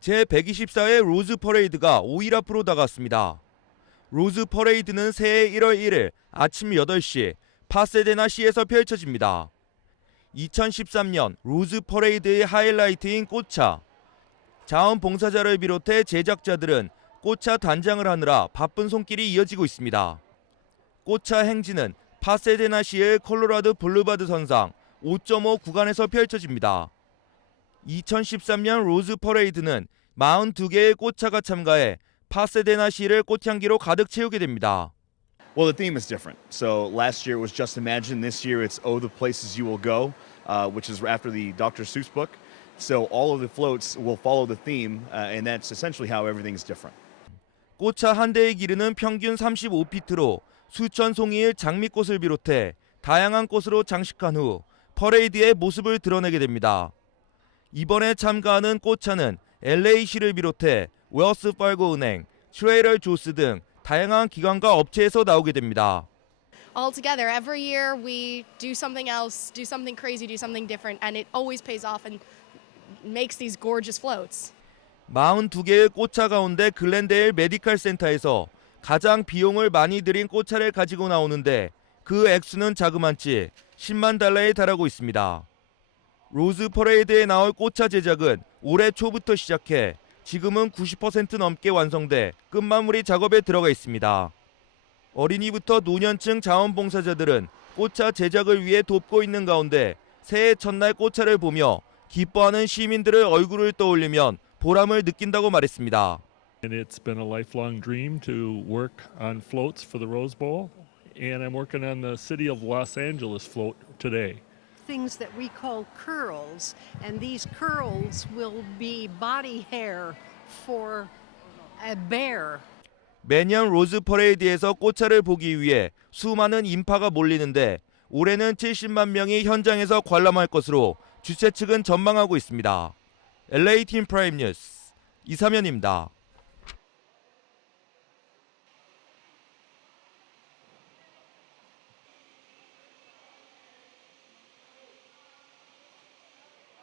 제124회 로즈 퍼레이드가 5일 앞으로 다가왔습니다. 로즈 퍼레이드는 새해 1월 1일 아침 8시 파세데나 시에서 펼쳐집니다. 2013년 로즈 퍼레이드의 하이라이트인 꽃차. 자원봉사자를 비롯해 제작자들은 꽃차 단장을 하느라 바쁜 손길이 이어지고 있습니다. 꽃차 행진은 파세데나시의 콜로라도 블루바드 선상 5.5 구간에서 펼쳐집니다. 2013년 로즈 퍼레이드는 42개의 꽃차가 참가해 파세데나 시를 꽃향기로 가득 채우게 됩니다. Well, the theme is different. So last year it was Just Imagine. This year it's Oh, the Places You Will Go, uh, which is after the Dr. Seuss book. So all of the floats will follow the theme, uh, and that's essentially how everything's different. 꽃차 한 대의 길이는 평균 35피트로 수천 송이의 장미꽃을 비롯해 다양한 꽃으로 장식한 후 퍼레이드의 모습을 드러내게 됩니다. 이번에 참가하는 꽃차는 LA시를 비롯해 웨어스 팔고 은행, 트레이럴 조스 등 다양한 기관과 업체에서 나오게 됩니다. all together. Every year we do something else, do something crazy, do something different, and it always pays off and makes these gorgeous floats. 42개의 꽃차 가운데 글렌데일 메디칼 센터에서 가장 비용을 많이 들인 꽃차를 가지고 나오는데 그 액수는 자그만치 10만 달러에 달하고 있습니다. 로즈 퍼레이드에 나올 꽃차 제작은 올해 초부터 시작해 지금은 90% 넘게 완성돼 끝마무리 작업에 들어가 있습니다. 어린이부터 노년층 자원봉사자들은 꽃차 제작을 위해 돕고 있는 가운데 새해 첫날 꽃차를 보며 기뻐하는 시민들의 얼굴을 떠올리면 보람을 느낀다고 말했습니다. And it's been a lifelong dream to work on floats for the Rose Bowl. And I'm working on the City of Los Angeles float today. Things that we call curls, and these curls will be body hair for a bear. 매년 로즈 퍼레이드에서 꽃차를 보기 위해 수많은 인파가 몰리는데 올해는 70만 명이 현장에서 관람할 것으로 주최 측은 전망하고 있습니다. LA 팀 프라임 뉴스 이사면입니다.